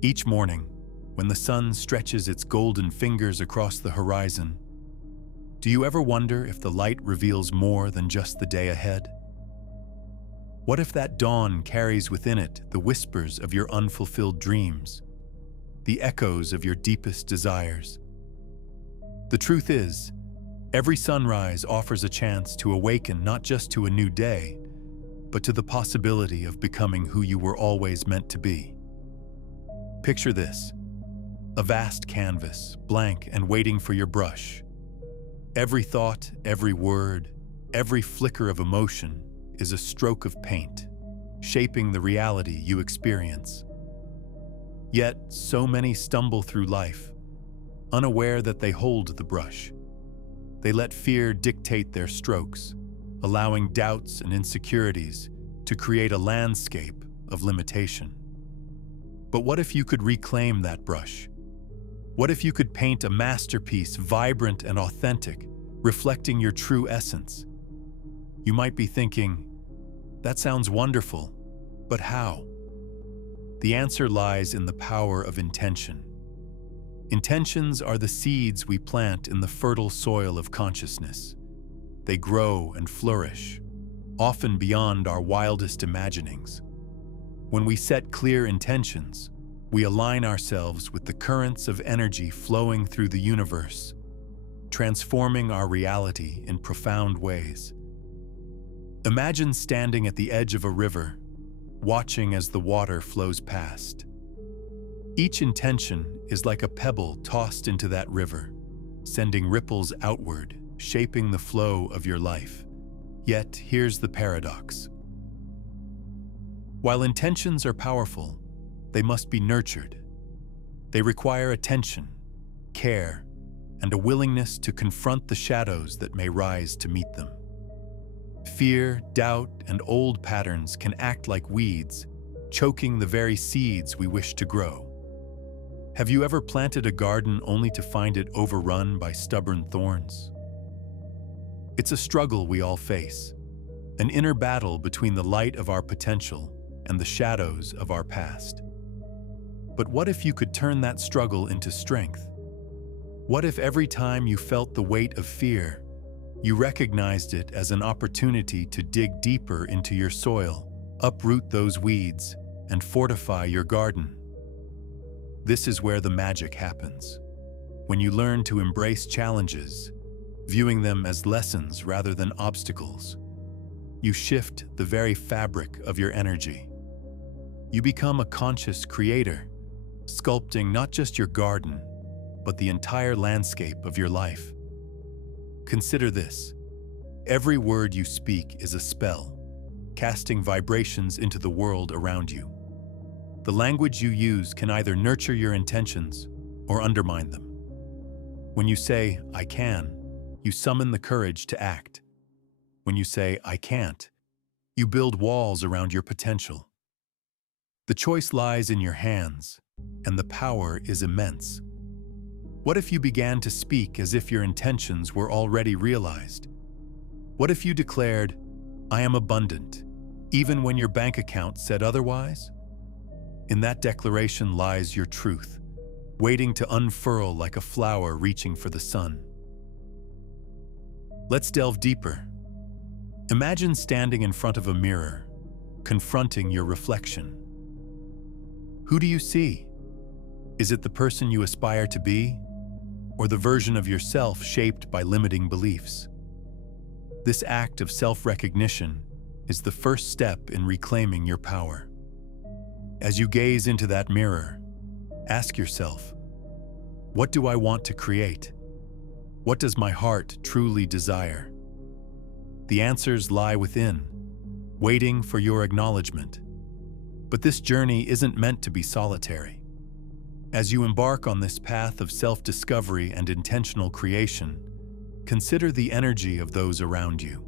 Each morning, when the sun stretches its golden fingers across the horizon, do you ever wonder if the light reveals more than just the day ahead? What if that dawn carries within it the whispers of your unfulfilled dreams, the echoes of your deepest desires? The truth is, every sunrise offers a chance to awaken not just to a new day, but to the possibility of becoming who you were always meant to be. Picture this: a vast canvas, blank and waiting for your brush. Every thought, every word, every flicker of emotion is a stroke of paint, shaping the reality you experience. Yet, so many stumble through life, unaware that they hold the brush. They let fear dictate their strokes, allowing doubts and insecurities to create a landscape of limitation. But what if you could reclaim that brush? What if you could paint a masterpiece vibrant and authentic, reflecting your true essence? You might be thinking, that sounds wonderful, but how? The answer lies in the power of intention. Intentions are the seeds we plant in the fertile soil of consciousness. They grow and flourish, often beyond our wildest imaginings. When we set clear intentions, we align ourselves with the currents of energy flowing through the universe, transforming our reality in profound ways. Imagine standing at the edge of a river, watching as the water flows past. Each intention is like a pebble tossed into that river, sending ripples outward, shaping the flow of your life. Yet, here's the paradox. While intentions are powerful, they must be nurtured. They require attention, care, and a willingness to confront the shadows that may rise to meet them. Fear, doubt, and old patterns can act like weeds, choking the very seeds we wish to grow. Have you ever planted a garden only to find it overrun by stubborn thorns? It's a struggle we all face, an inner battle between the light of our potential and the shadows of our past. But what if you could turn that struggle into strength? What if every time you felt the weight of fear, you recognized it as an opportunity to dig deeper into your soil, uproot those weeds, and fortify your garden? This is where the magic happens. When you learn to embrace challenges, viewing them as lessons rather than obstacles, you shift the very fabric of your energy. You become a conscious creator, sculpting not just your garden, but the entire landscape of your life. Consider this: every word you speak is a spell, casting vibrations into the world around you. The language you use can either nurture your intentions or undermine them. When you say, "I can," you summon the courage to act. When you say, "I can't," you build walls around your potential. The choice lies in your hands, and the power is immense. What if you began to speak as if your intentions were already realized? What if you declared, "I am abundant," even when your bank account said otherwise? In that declaration lies your truth, waiting to unfurl like a flower reaching for the sun. Let's delve deeper. Imagine standing in front of a mirror, confronting your reflection. Who do you see? Is it the person you aspire to be, or the version of yourself shaped by limiting beliefs? This act of self-recognition is the first step in reclaiming your power. As you gaze into that mirror, ask yourself, what do I want to create? What does my heart truly desire? The answers lie within, waiting for your acknowledgement. But this journey isn't meant to be solitary. As you embark on this path of self-discovery and intentional creation, consider the energy of those around you.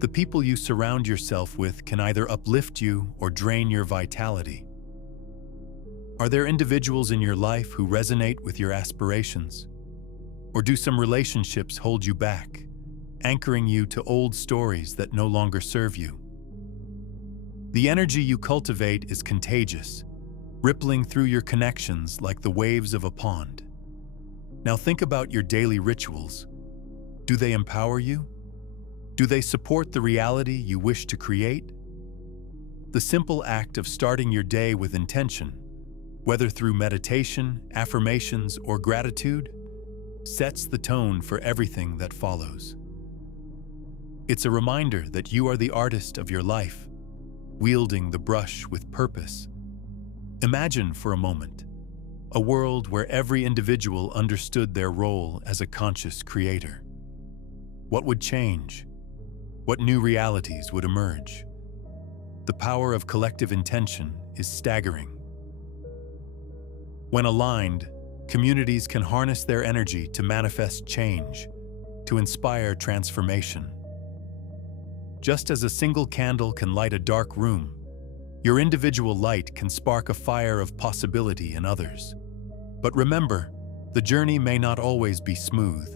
The people you surround yourself with can either uplift you or drain your vitality. Are there individuals in your life who resonate with your aspirations? Or do some relationships hold you back, anchoring you to old stories that no longer serve you? The energy you cultivate is contagious, rippling through your connections like the waves of a pond. Now think about your daily rituals. Do they empower you? Do they support the reality you wish to create? The simple act of starting your day with intention, whether through meditation, affirmations, or gratitude, sets the tone for everything that follows. It's a reminder that you are the artist of your life, wielding the brush with purpose. Imagine for a moment a world where every individual understood their role as a conscious creator. What would change? What new realities would emerge? The power of collective intention is staggering. When aligned, communities can harness their energy to manifest change, to inspire transformation. Just as a single candle can light a dark room, your individual light can spark a fire of possibility in others. But remember, the journey may not always be smooth.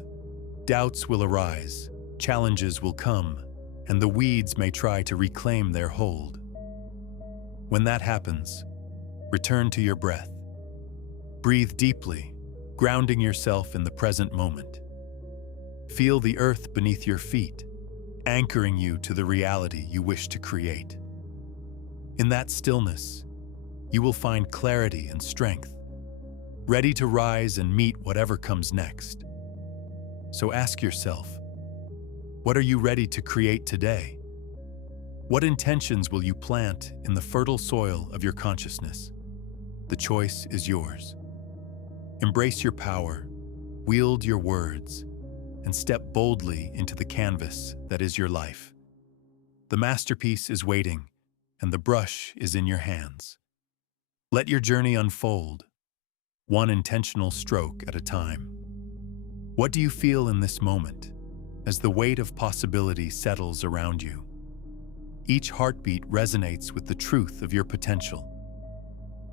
Doubts will arise, challenges will come, and the weeds may try to reclaim their hold. When that happens, return to your breath. Breathe deeply, grounding yourself in the present moment. Feel the earth beneath your feet, anchoring you to the reality you wish to create. In that stillness, you will find clarity and strength, ready to rise and meet whatever comes next. So ask yourself, what are you ready to create today? What intentions will you plant in the fertile soil of your consciousness? The choice is yours. Embrace your power, wield your words, and step boldly into the canvas that is your life. The masterpiece is waiting, and the brush is in your hands. Let your journey unfold, one intentional stroke at a time. What do you feel in this moment, as the weight of possibility settles around you? Each heartbeat resonates with the truth of your potential.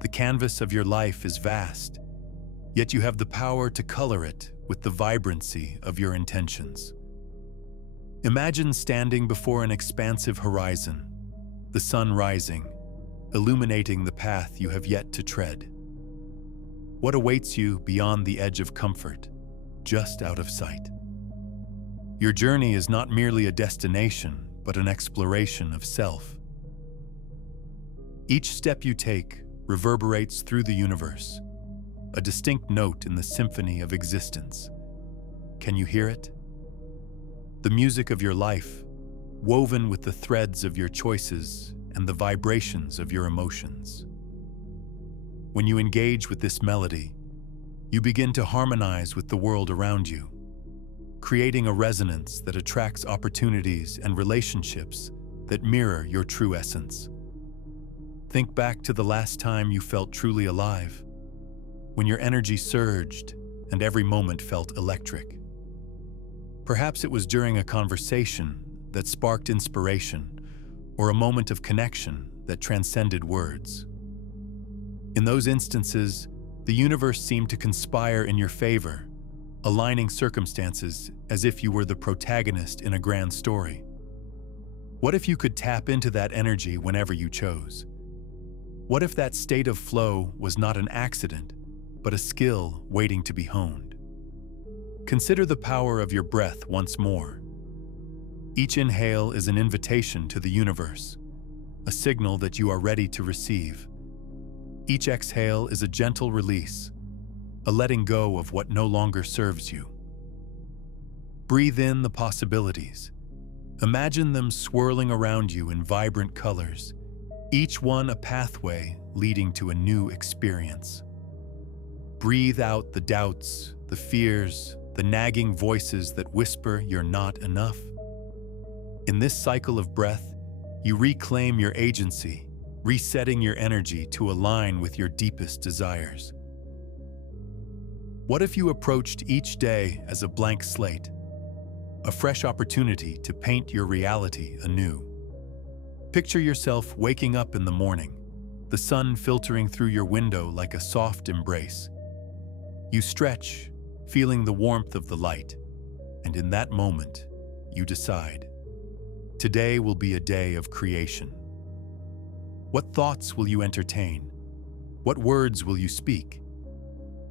The canvas of your life is vast, yet you have the power to color it with the vibrancy of your intentions. Imagine standing before an expansive horizon, the sun rising, illuminating the path you have yet to tread. What awaits you beyond the edge of comfort, just out of sight? Your journey is not merely a destination, but an exploration of self. Each step you take reverberates through the universe, a distinct note in the symphony of existence. Can you hear it? The music of your life, woven with the threads of your choices and the vibrations of your emotions. When you engage with this melody, you begin to harmonize with the world around you, creating a resonance that attracts opportunities and relationships that mirror your true essence. Think back to the last time you felt truly alive, when your energy surged and every moment felt electric. Perhaps it was during a conversation that sparked inspiration, or a moment of connection that transcended words. In those instances, the universe seemed to conspire in your favor, aligning circumstances as if you were the protagonist in a grand story. What if you could tap into that energy whenever you chose? What if that state of flow was not an accident, but a skill waiting to be honed? Consider the power of your breath once more. Each inhale is an invitation to the universe, a signal that you are ready to receive. Each exhale is a gentle release, a letting go of what no longer serves you. Breathe in the possibilities. Imagine them swirling around you in vibrant colors, each one a pathway leading to a new experience. Breathe out the doubts, the fears, the nagging voices that whisper you're not enough. In this cycle of breath, you reclaim your agency, resetting your energy to align with your deepest desires. What if you approached each day as a blank slate, a fresh opportunity to paint your reality anew? Picture yourself waking up in the morning, the sun filtering through your window like a soft embrace. You stretch, feeling the warmth of the light, and in that moment, you decide, today will be a day of creation. What thoughts will you entertain? What words will you speak?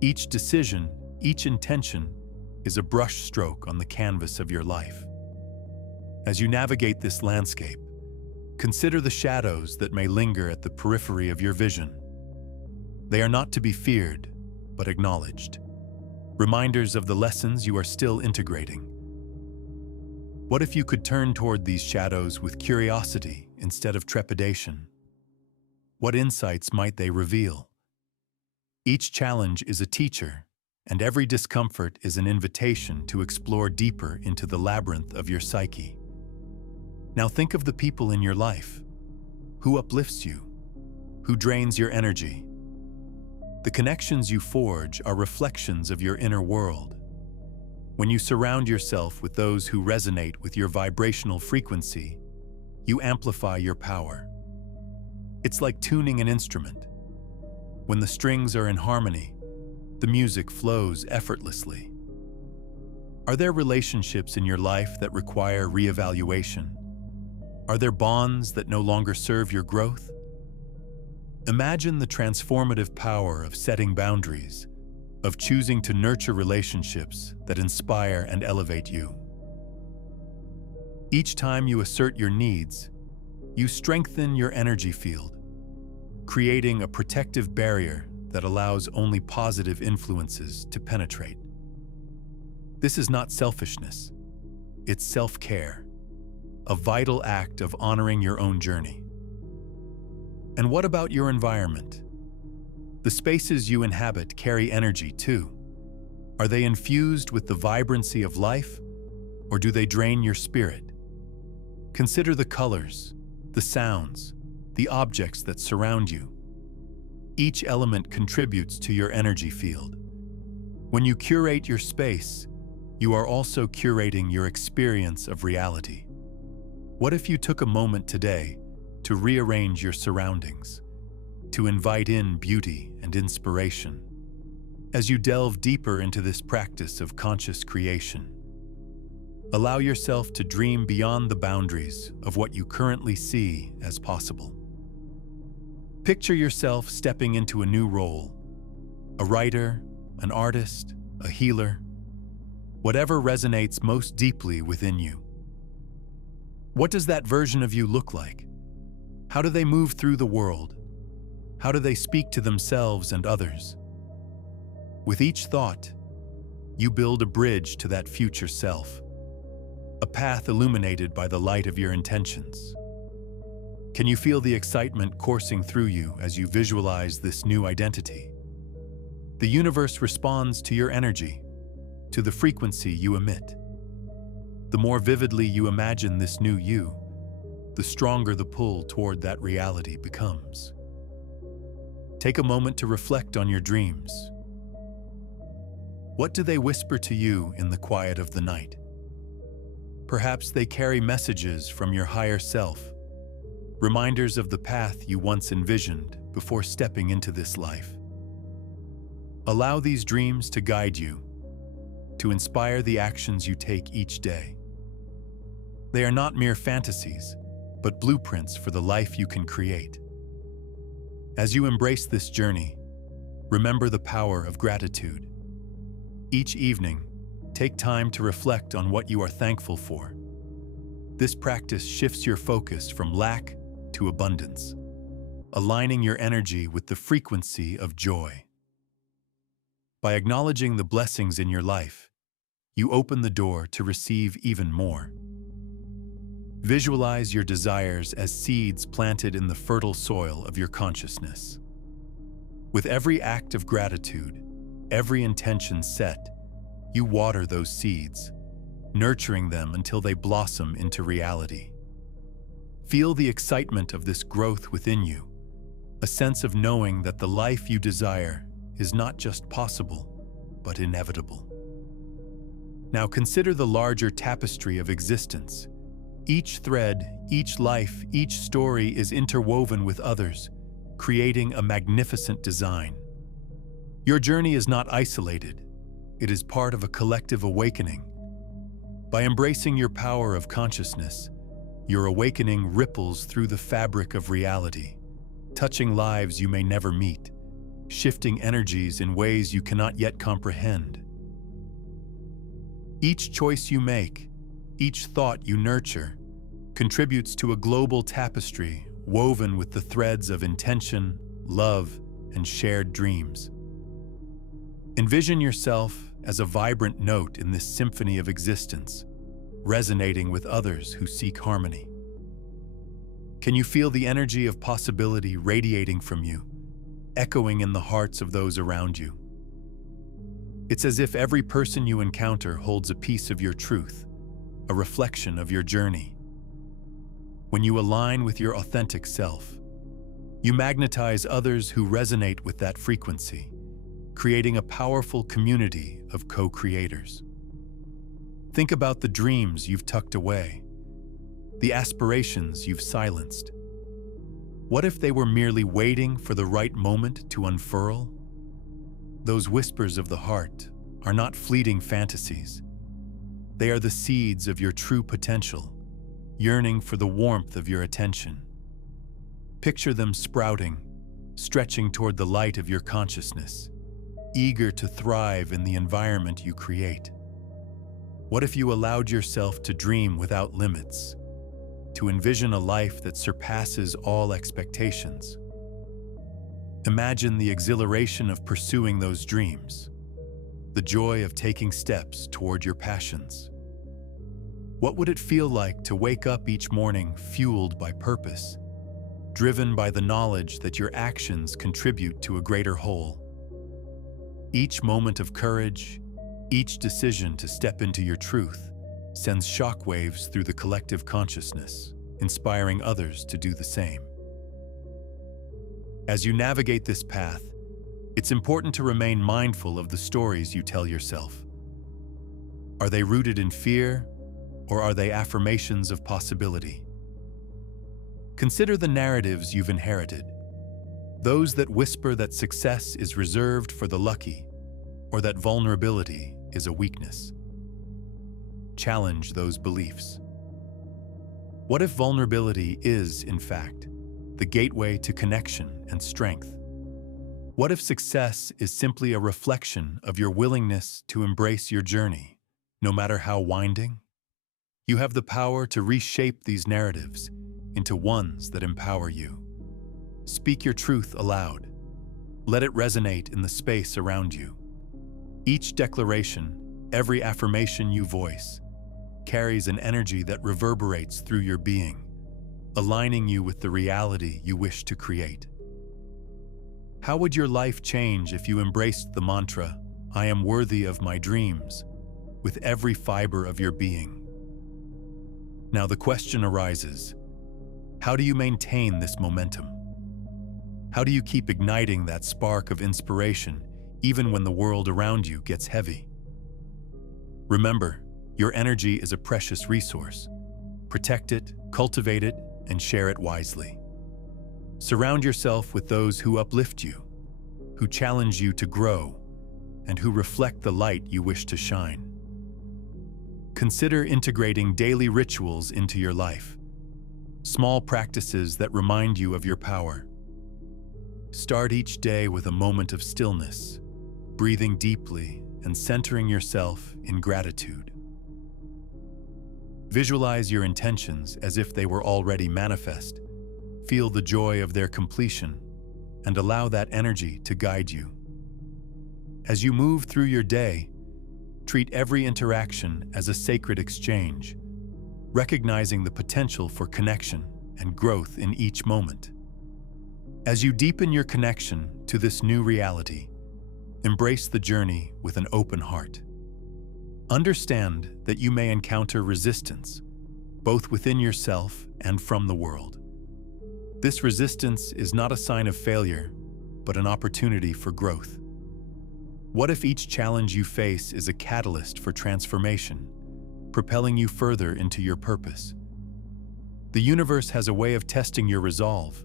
Each decision, each intention is a brushstroke on the canvas of your life. As you navigate this landscape, consider the shadows that may linger at the periphery of your vision. They are not to be feared, but acknowledged. Reminders of the lessons you are still integrating. What if you could turn toward these shadows with curiosity instead of trepidation? What insights might they reveal? Each challenge is a teacher, and every discomfort is an invitation to explore deeper into the labyrinth of your psyche. Now think of the people in your life. Who uplifts you? Who drains your energy? The connections you forge are reflections of your inner world. When you surround yourself with those who resonate with your vibrational frequency, you amplify your power. It's like tuning an instrument. When the strings are in harmony, the music flows effortlessly. Are there relationships in your life that require reevaluation? Are there bonds that no longer serve your growth? Imagine the transformative power of setting boundaries, of choosing to nurture relationships that inspire and elevate you. Each time you assert your needs, you strengthen your energy field, creating a protective barrier that allows only positive influences to penetrate. This is not selfishness, it's self-care, a vital act of honoring your own journey. And what about your environment? The spaces you inhabit carry energy too. Are they infused with the vibrancy of life, or do they drain your spirit? Consider the colors, the sounds, the objects that surround you. Each element contributes to your energy field. When you curate your space, you are also curating your experience of reality. What if you took a moment today to rearrange your surroundings, to invite in beauty and inspiration? As you delve deeper into this practice of conscious creation, allow yourself to dream beyond the boundaries of what you currently see as possible. Picture yourself stepping into a new role, a writer, an artist, a healer, whatever resonates most deeply within you. What does that version of you look like? How do they move through the world? How do they speak to themselves and others? With each thought, you build a bridge to that future self, a path illuminated by the light of your intentions. Can you feel the excitement coursing through you as you visualize this new identity? The universe responds to your energy, to the frequency you emit. The more vividly you imagine this new you, the stronger the pull toward that reality becomes. Take a moment to reflect on your dreams. What do they whisper to you in the quiet of the night? Perhaps they carry messages from your higher self, reminders of the path you once envisioned before stepping into this life. Allow these dreams to guide you, to inspire the actions you take each day. They are not mere fantasies, but blueprints for the life you can create. As you embrace this journey, remember the power of gratitude. Each evening, take time to reflect on what you are thankful for. This practice shifts your focus from lack to abundance, aligning your energy with the frequency of joy. By acknowledging the blessings in your life, you open the door to receive even more. Visualize your desires as seeds planted in the fertile soil of your consciousness. With every act of gratitude, every intention set, you water those seeds, nurturing them until they blossom into reality. Feel the excitement of this growth within you, a sense of knowing that the life you desire is not just possible, but inevitable. Now consider the larger tapestry of existence. Each thread, each life, each story is interwoven with others, creating a magnificent design. Your journey is not isolated. It is part of a collective awakening. By embracing your power of consciousness, your awakening ripples through the fabric of reality, touching lives you may never meet, shifting energies in ways you cannot yet comprehend. Each choice you make, each thought you nurture, contributes to a global tapestry woven with the threads of intention, love, and shared dreams. Envision yourself as a vibrant note in this symphony of existence, resonating with others who seek harmony. Can you feel the energy of possibility radiating from you, echoing in the hearts of those around you? It's as if every person you encounter holds a piece of your truth, a reflection of your journey. When you align with your authentic self, you magnetize others who resonate with that frequency, creating a powerful community of co-creators. Think about the dreams you've tucked away, the aspirations you've silenced. What if they were merely waiting for the right moment to unfurl? Those whispers of the heart are not fleeting fantasies. They are the seeds of your true potential, yearning for the warmth of your attention. Picture them sprouting, stretching toward the light of your consciousness, eager to thrive in the environment you create. What if you allowed yourself to dream without limits, to envision a life that surpasses all expectations? Imagine the exhilaration of pursuing those dreams, the joy of taking steps toward your passions. What would it feel like to wake up each morning fueled by purpose, driven by the knowledge that your actions contribute to a greater whole? Each moment of courage, each decision to step into your truth, sends shockwaves through the collective consciousness, inspiring others to do the same. As you navigate this path, it's important to remain mindful of the stories you tell yourself. Are they rooted in fear, or are they affirmations of possibility? Consider the narratives you've inherited, those that whisper that success is reserved for the lucky, or that vulnerability is a weakness. Challenge those beliefs. What if vulnerability is, in fact, the gateway to connection and strength? What if success is simply a reflection of your willingness to embrace your journey, no matter how winding? You have the power to reshape these narratives into ones that empower you. Speak your truth aloud. Let it resonate in the space around you. Each declaration, every affirmation you voice, carries an energy that reverberates through your being, aligning you with the reality you wish to create. How would your life change if you embraced the mantra, "I am worthy of my dreams," with every fiber of your being? Now the question arises, how do you maintain this momentum? How do you keep igniting that spark of inspiration even when the world around you gets heavy? Remember, your energy is a precious resource. Protect it, cultivate it, and share it wisely. Surround yourself with those who uplift you, who challenge you to grow, and who reflect the light you wish to shine. Consider integrating daily rituals into your life, small practices that remind you of your power. Start each day with a moment of stillness, breathing deeply and centering yourself in gratitude. Visualize your intentions as if they were already manifest. Feel the joy of their completion and allow that energy to guide you. As you move through your day, treat every interaction as a sacred exchange, recognizing the potential for connection and growth in each moment. As you deepen your connection to this new reality, embrace the journey with an open heart. Understand that you may encounter resistance, both within yourself and from the world. This resistance is not a sign of failure, but an opportunity for growth. What if each challenge you face is a catalyst for transformation, propelling you further into your purpose? The universe has a way of testing your resolve,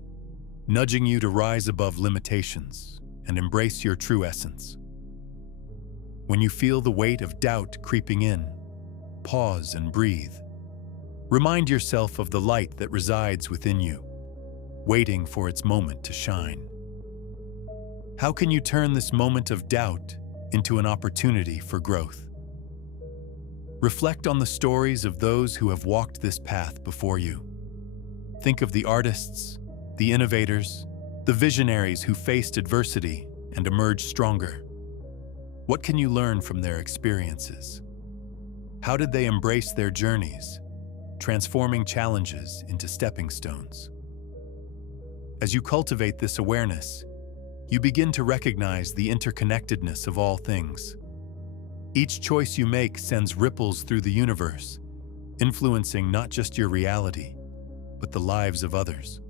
nudging you to rise above limitations and embrace your true essence. When you feel the weight of doubt creeping in, pause and breathe. Remind yourself of the light that resides within you, waiting for its moment to shine. How can you turn this moment of doubt into an opportunity for growth? Reflect on the stories of those who have walked this path before you. Think of the artists, the innovators, the visionaries who faced adversity and emerged stronger. What can you learn from their experiences? How did they embrace their journeys, transforming challenges into stepping stones? As you cultivate this awareness, you begin to recognize the interconnectedness of all things. Each choice you make sends ripples through the universe, influencing not just your reality, but the lives of others.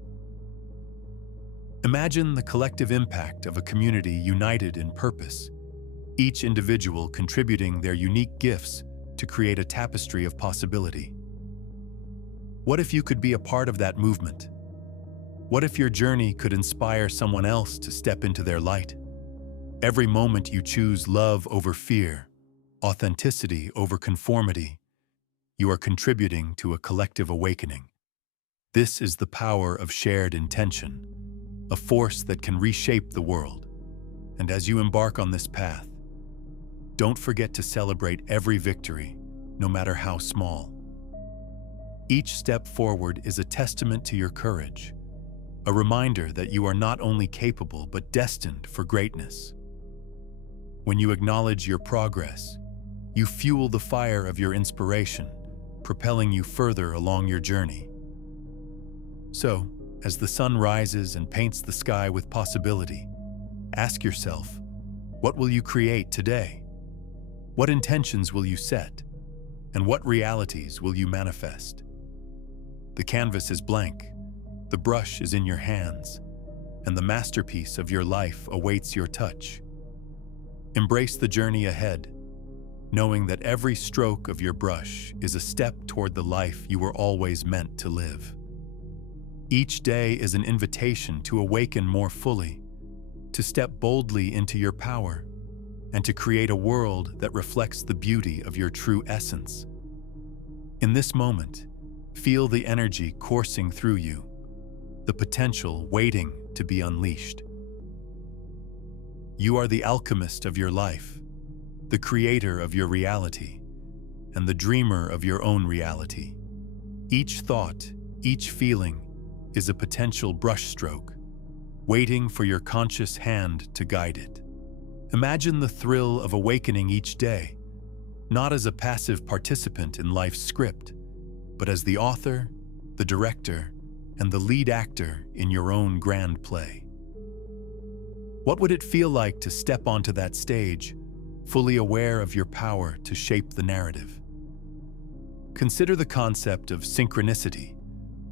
Imagine the collective impact of a community united in purpose, each individual contributing their unique gifts to create a tapestry of possibility. What if you could be a part of that movement? What if your journey could inspire someone else to step into their light? Every moment you choose love over fear, authenticity over conformity, you are contributing to a collective awakening. This is the power of shared intention, a force that can reshape the world. And as you embark on this path, don't forget to celebrate every victory, no matter how small. Each step forward is a testament to your courage, a reminder that you are not only capable but destined for greatness. When you acknowledge your progress, you fuel the fire of your inspiration, propelling you further along your journey. So, as the sun rises and paints the sky with possibility, ask yourself, what will you create today? What intentions will you set? And what realities will you manifest? The canvas is blank, the brush is in your hands, and the masterpiece of your life awaits your touch. Embrace the journey ahead, knowing that every stroke of your brush is a step toward the life you were always meant to live. Each day is an invitation to awaken more fully, to step boldly into your power, and to create a world that reflects the beauty of your true essence. In this moment, feel the energy coursing through you, the potential waiting to be unleashed. You are the alchemist of your life, the creator of your reality, and the dreamer of your own reality. Each thought, each feeling, is a potential brushstroke, waiting for your conscious hand to guide it. Imagine the thrill of awakening each day, not as a passive participant in life's script, but as the author, the director, and the lead actor in your own grand play. What would it feel like to step onto that stage, fully aware of your power to shape the narrative? Consider the concept of synchronicity,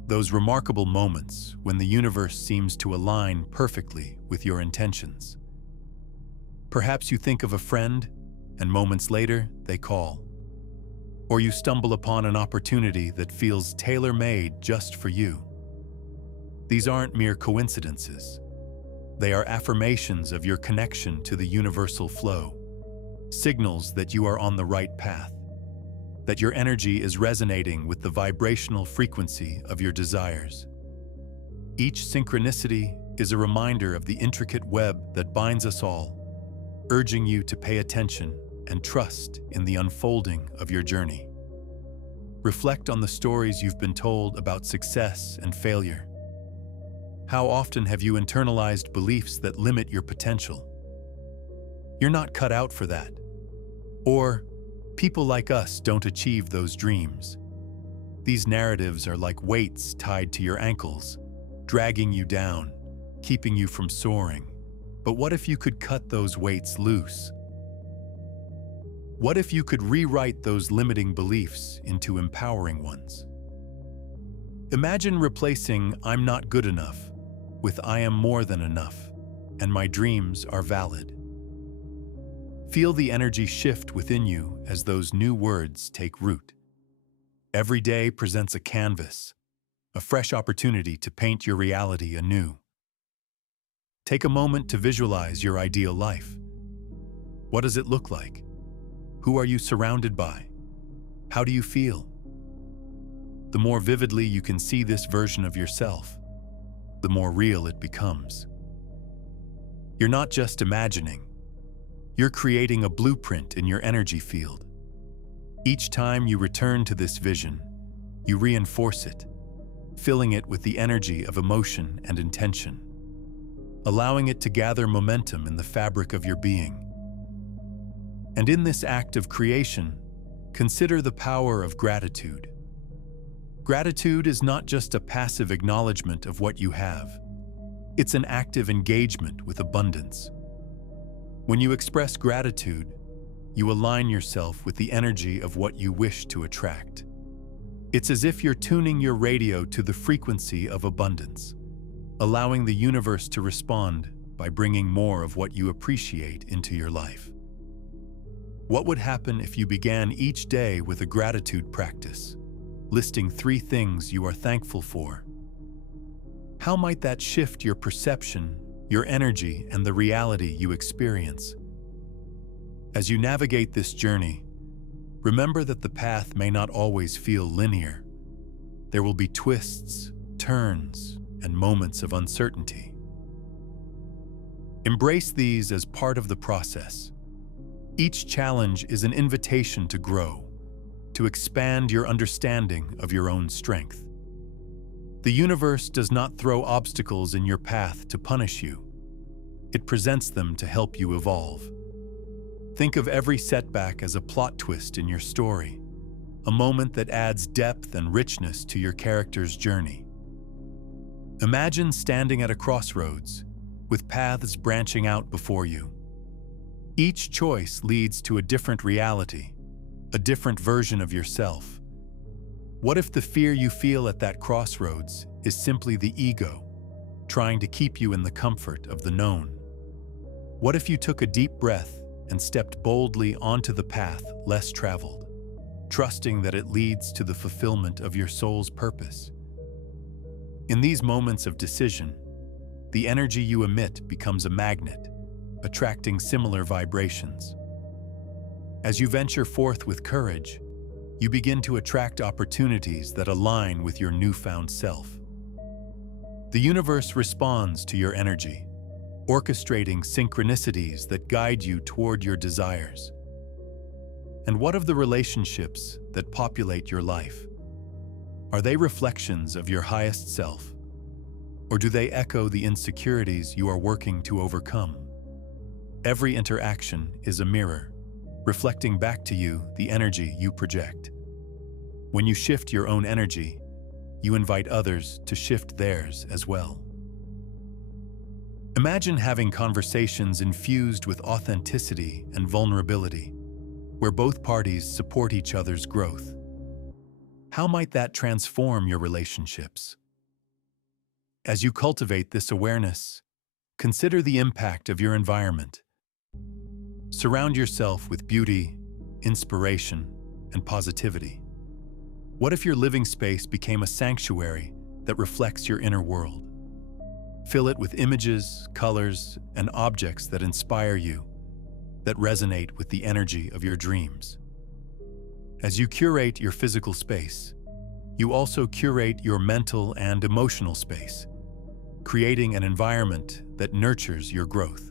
those remarkable moments when the universe seems to align perfectly with your intentions. Perhaps you think of a friend, and moments later, they call. Or you stumble upon an opportunity that feels tailor-made just for you. These aren't mere coincidences. They are affirmations of your connection to the universal flow, signals that you are on the right path, that your energy is resonating with the vibrational frequency of your desires. Each synchronicity is a reminder of the intricate web that binds us all, urging you to pay attention and trust in the unfolding of your journey. Reflect on the stories you've been told about success and failure. How often have you internalized beliefs that limit your potential? You're not cut out for that. Or, people like us don't achieve those dreams. These narratives are like weights tied to your ankles, dragging you down, keeping you from soaring. But what if you could cut those weights loose? What if you could rewrite those limiting beliefs into empowering ones? Imagine replacing "I'm not good enough" with "I am more than enough, and my dreams are valid." Feel the energy shift within you as those new words take root. Every day presents a canvas, a fresh opportunity to paint your reality anew. Take a moment to visualize your ideal life. What does it look like? Who are you surrounded by? How do you feel? The more vividly you can see this version of yourself, the more real it becomes. You're not just imagining, you're creating a blueprint in your energy field. Each time you return to this vision, you reinforce it, filling it with the energy of emotion and intention, allowing it to gather momentum in the fabric of your being. And in this act of creation, consider the power of gratitude. Gratitude is not just a passive acknowledgement of what you have. It's an active engagement with abundance. When you express gratitude, you align yourself with the energy of what you wish to attract. It's as if you're tuning your radio to the frequency of abundance, allowing the universe to respond by bringing more of what you appreciate into your life. What would happen if you began each day with a gratitude practice, listing 3 things you are thankful for? How might that shift your perception, your energy, and the reality you experience? As you navigate this journey, remember that the path may not always feel linear. There will be twists, turns, and moments of uncertainty. Embrace these as part of the process. Each challenge is an invitation to grow, to expand your understanding of your own strength. The universe does not throw obstacles in your path to punish you. It presents them to help you evolve. Think of every setback as a plot twist in your story, a moment that adds depth and richness to your character's journey. Imagine standing at a crossroads, with paths branching out before you. Each choice leads to a different reality, a different version of yourself. What if the fear you feel at that crossroads is simply the ego, trying to keep you in the comfort of the known? What if you took a deep breath and stepped boldly onto the path less traveled, trusting that it leads to the fulfillment of your soul's purpose? In these moments of decision, the energy you emit becomes a magnet, attracting similar vibrations. As you venture forth with courage, you begin to attract opportunities that align with your newfound self. The universe responds to your energy, orchestrating synchronicities that guide you toward your desires. And what of the relationships that populate your life? Are they reflections of your highest self? Or do they echo the insecurities you are working to overcome? Every interaction is a mirror, reflecting back to you the energy you project. When you shift your own energy, you invite others to shift theirs as well. Imagine having conversations infused with authenticity and vulnerability, where both parties support each other's growth. How might that transform your relationships? As you cultivate this awareness, consider the impact of your environment. Surround yourself with beauty, inspiration, and positivity. What if your living space became a sanctuary that reflects your inner world? Fill it with images, colors, and objects that inspire you, that resonate with the energy of your dreams. As you curate your physical space, you also curate your mental and emotional space, creating an environment that nurtures your growth.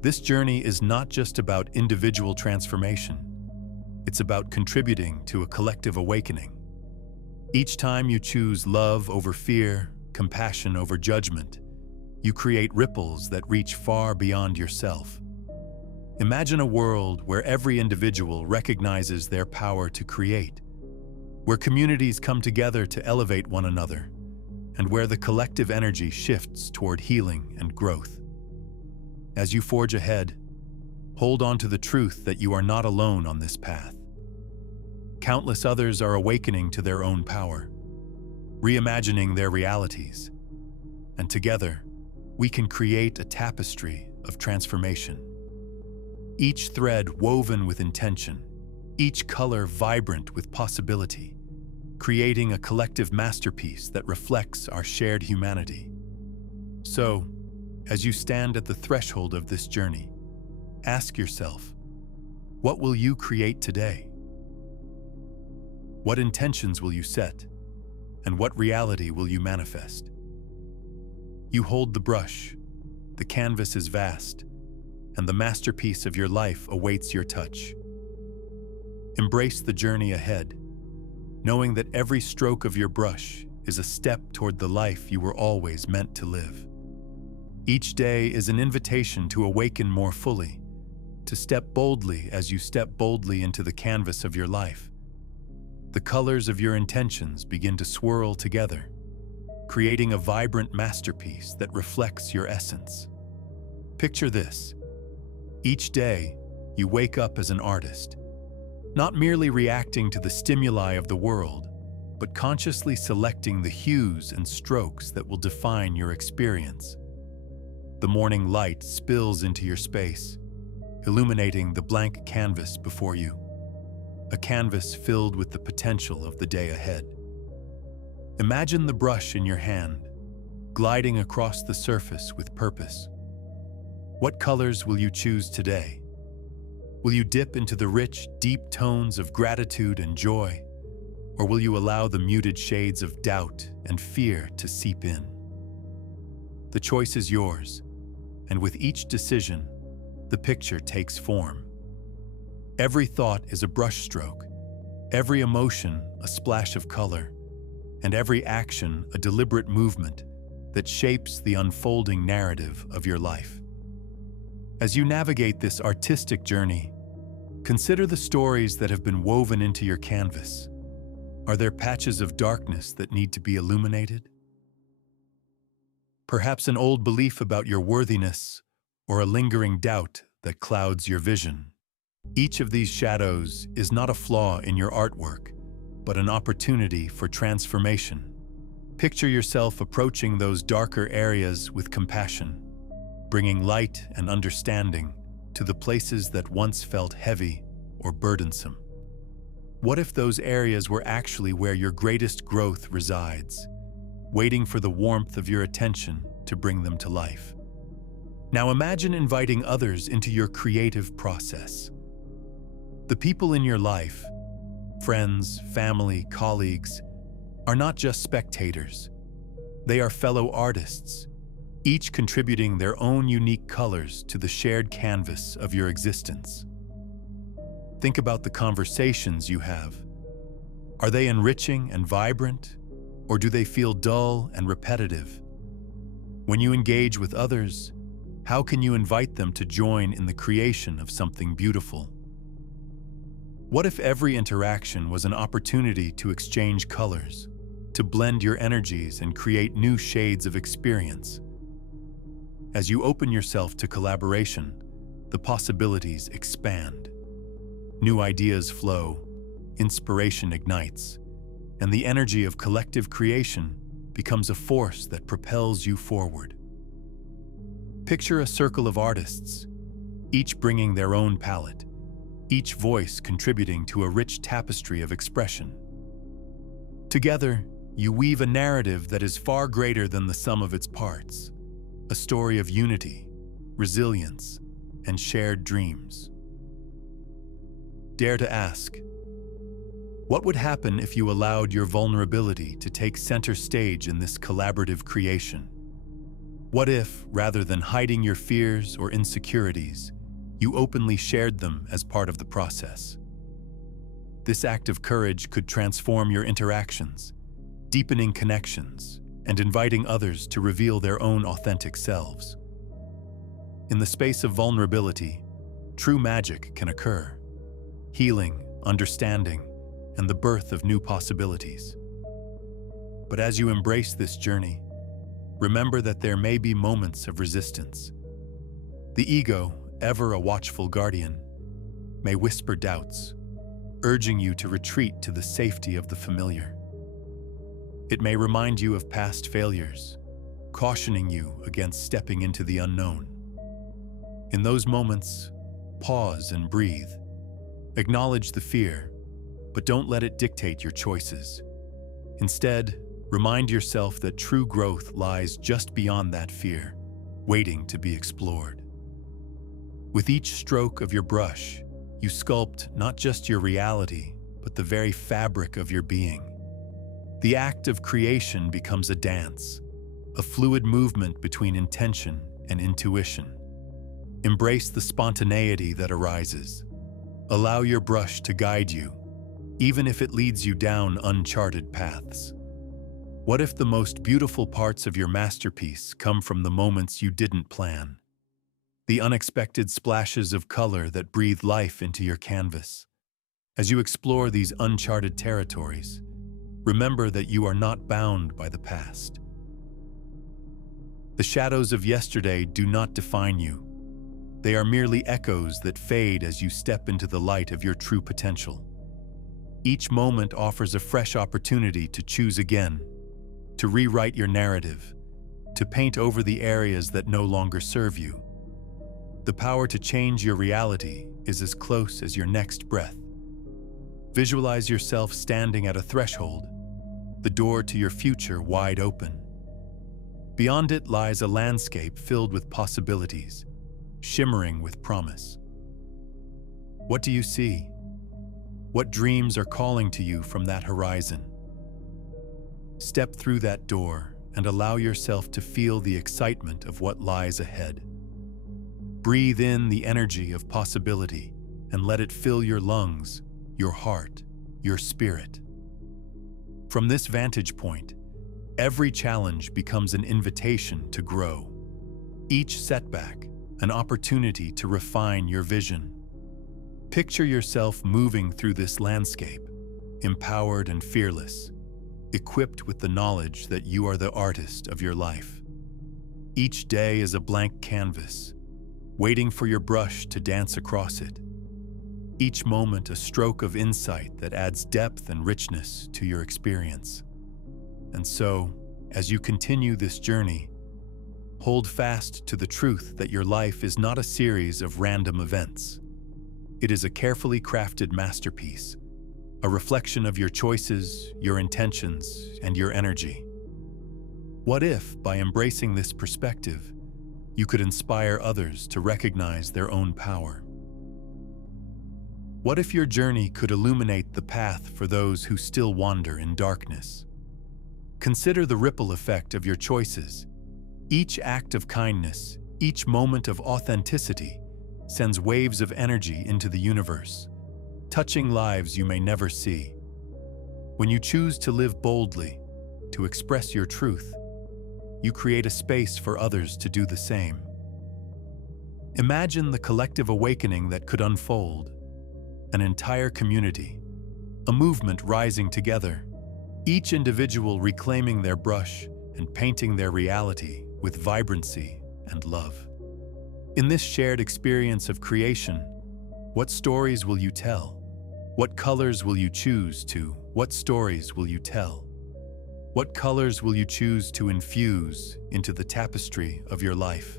This journey is not just about individual transformation. It's about contributing to a collective awakening. Each time you choose love over fear, compassion over judgment, you create ripples that reach far beyond yourself. Imagine a world where every individual recognizes their power to create, where communities come together to elevate one another, and where the collective energy shifts toward healing and growth. As you forge ahead, hold on to the truth that you are not alone on this path. Countless others are awakening to their own power, reimagining their realities, and together, we can create a tapestry of transformation. Each thread woven with intention, each color vibrant with possibility, creating a collective masterpiece that reflects our shared humanity. So, as you stand at the threshold of this journey, ask yourself, what will you create today? What intentions will you set? And what reality will you manifest? You hold the brush, The canvas is vast, and the masterpiece of your life awaits your touch. Embrace the journey ahead, knowing that every stroke of your brush is a step toward the life you were always meant to live. Each day is an invitation to awaken more fully, to step boldly as you step boldly into the canvas of your life. The colors of your intentions begin to swirl together, creating a vibrant masterpiece that reflects your essence. Picture this. Each day, you wake up as an artist, not merely reacting to the stimuli of the world, but consciously selecting the hues and strokes that will define your experience. The morning light spills into your space, illuminating the blank canvas before you, a canvas filled with the potential of the day ahead. Imagine the brush in your hand, gliding across the surface with purpose. What colors will you choose today? Will you dip into the rich, deep tones of gratitude and joy, or will you allow the muted shades of doubt and fear to seep in? The choice is yours, and with each decision, the picture takes form. Every thought is a brushstroke, every emotion a splash of color, and every action a deliberate movement that shapes the unfolding narrative of your life. As you navigate this artistic journey, consider the stories that have been woven into your canvas. Are there patches of darkness that need to be illuminated? Perhaps an old belief about your worthiness or a lingering doubt that clouds your vision. Each of these shadows is not a flaw in your artwork, but an opportunity for transformation. Picture yourself approaching those darker areas with compassion, bringing light and understanding to the places that once felt heavy or burdensome. What if those areas were actually where your greatest growth resides, waiting for the warmth of your attention to bring them to life? Now imagine inviting others into your creative process. The people in your life, friends, family, colleagues, are not just spectators. They are fellow artists, each contributing their own unique colors to the shared canvas of your existence. Think about the conversations you have. Are they enriching and vibrant, or do they feel dull and repetitive? When you engage with others, how can you invite them to join in the creation of something beautiful? What if every interaction was an opportunity to exchange colors, to blend your energies and create new shades of experience? As you open yourself to collaboration, the possibilities expand. New ideas flow, inspiration ignites, and the energy of collective creation becomes a force that propels you forward. Picture a circle of artists, each bringing their own palette, each voice contributing to a rich tapestry of expression. Together, you weave a narrative that is far greater than the sum of its parts, a story of unity, resilience, and shared dreams. Dare to ask, what would happen if you allowed your vulnerability to take center stage in this collaborative creation? What if, rather than hiding your fears or insecurities, you openly shared them as part of the process? This act of courage could transform your interactions, deepening connections, and inviting others to reveal their own authentic selves. In the space of vulnerability, true magic can occur. Healing, understanding, and the birth of new possibilities. But as you embrace this journey, remember that there may be moments of resistance. The ego, ever a watchful guardian, may whisper doubts, urging you to retreat to the safety of the familiar. It may remind you of past failures, cautioning you against stepping into the unknown. In those moments, pause and breathe. Acknowledge the fear, but don't let it dictate your choices. Instead, remind yourself that true growth lies just beyond that fear, waiting to be explored. With each stroke of your brush, you sculpt not just your reality, but the very fabric of your being. The act of creation becomes a dance, a fluid movement between intention and intuition. Embrace the spontaneity that arises. Allow your brush to guide you, even if it leads you down uncharted paths. What if the most beautiful parts of your masterpiece come from the moments you didn't plan? The unexpected splashes of color that breathe life into your canvas. As you explore these uncharted territories, remember that you are not bound by the past. The shadows of yesterday do not define you. They are merely echoes that fade as you step into the light of your true potential. Each moment offers a fresh opportunity to choose again, to rewrite your narrative, to paint over the areas that no longer serve you. The power to change your reality is as close as your next breath. Visualize yourself standing at a threshold, the door to your future wide open. Beyond it lies a landscape filled with possibilities, shimmering with promise. What do you see? What dreams are calling to you from that horizon? Step through that door and allow yourself to feel the excitement of what lies ahead. Breathe in the energy of possibility and let it fill your lungs, your heart, your spirit. From this vantage point, every challenge becomes an invitation to grow. Each setback, an opportunity to refine your vision. Picture yourself moving through this landscape, empowered and fearless, equipped with the knowledge that you are the artist of your life. Each day is a blank canvas, waiting for your brush to dance across it. Each moment a stroke of insight that adds depth and richness to your experience. And so, as you continue this journey, hold fast to the truth that your life is not a series of random events. It is a carefully crafted masterpiece, a reflection of your choices, your intentions, and your energy. What if, by embracing this perspective, you could inspire others to recognize their own power? What if your journey could illuminate the path for those who still wander in darkness? Consider the ripple effect of your choices. Each act of kindness, each moment of authenticity, sends waves of energy into the universe, touching lives you may never see. When you choose to live boldly, to express your truth, you create a space for others to do the same. Imagine the collective awakening that could unfold. An entire community, a movement rising together, each individual reclaiming their brush and painting their reality with vibrancy and love. In this shared experience of creation, what stories will you tell? What colors will you choose to? What stories will you tell? What colors will you choose to infuse into the tapestry of your life?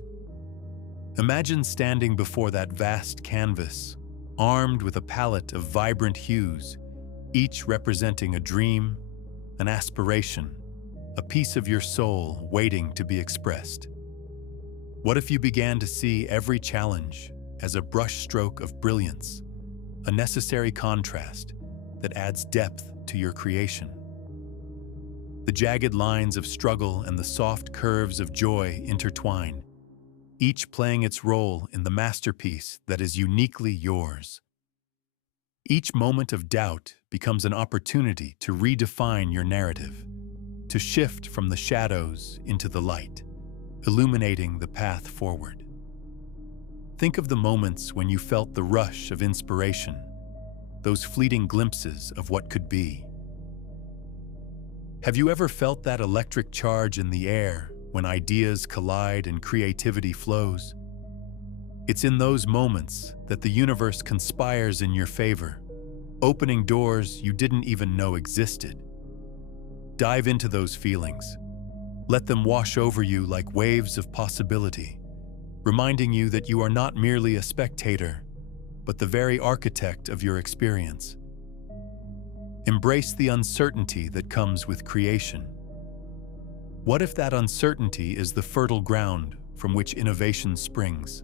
Imagine standing before that vast canvas, armed with a palette of vibrant hues, each representing a dream, an aspiration, a piece of your soul waiting to be expressed. What if you began to see every challenge as a brushstroke of brilliance, a necessary contrast that adds depth to your creation? The jagged lines of struggle and the soft curves of joy intertwine, each playing its role in the masterpiece that is uniquely yours. Each moment of doubt becomes an opportunity to redefine your narrative, to shift from the shadows into the light, illuminating the path forward. Think of the moments when you felt the rush of inspiration, those fleeting glimpses of what could be. Have you ever felt that electric charge in the air when ideas collide and creativity flows? It's in those moments that the universe conspires in your favor, opening doors you didn't even know existed. Dive into those feelings. Let them wash over you like waves of possibility, reminding you that you are not merely a spectator, but the very architect of your experience. Embrace the uncertainty that comes with creation. What if that uncertainty is the fertile ground from which innovation springs?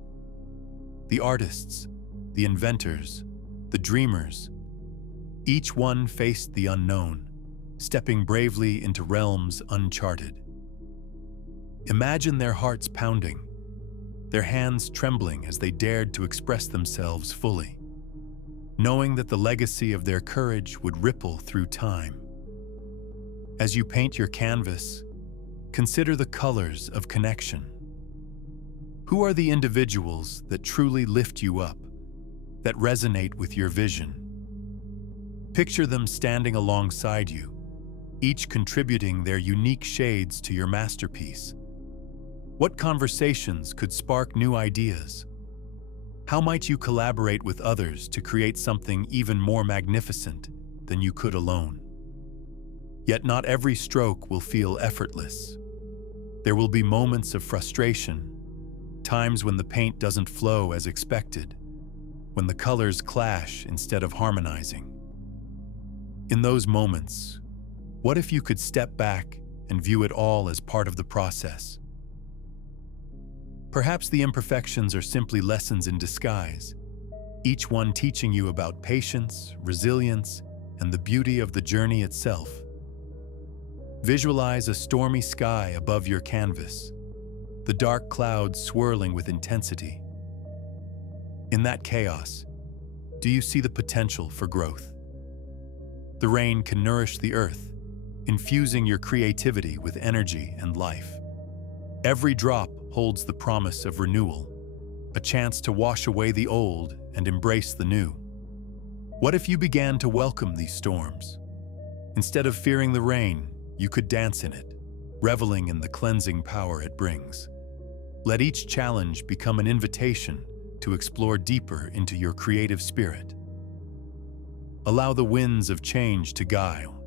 The artists, the inventors, the dreamers, each one faced the unknown, stepping bravely into realms uncharted. Imagine their hearts pounding, their hands trembling as they dared to express themselves fully, knowing that the legacy of their courage would ripple through time. As you paint your canvas, consider the colors of connection. Who are the individuals that truly lift you up, that resonate with your vision? Picture them standing alongside you, each contributing their unique shades to your masterpiece. What conversations could spark new ideas? How might you collaborate with others to create something even more magnificent than you could alone? Yet not every stroke will feel effortless. There will be moments of frustration, times when the paint doesn't flow as expected, when the colors clash instead of harmonizing. In those moments, what if you could step back and view it all as part of the process? Perhaps the imperfections are simply lessons in disguise, each one teaching you about patience, resilience, and the beauty of the journey itself. Visualize a stormy sky above your canvas, the dark clouds swirling with intensity. In that chaos, do you see the potential for growth? The rain can nourish the earth, infusing your creativity with energy and life. Every drop holds the promise of renewal, a chance to wash away the old and embrace the new. What if you began to welcome these storms? Instead of fearing the rain, you could dance in it, reveling in the cleansing power it brings. Let each challenge become an invitation to explore deeper into your creative spirit. Allow the winds of change to guile,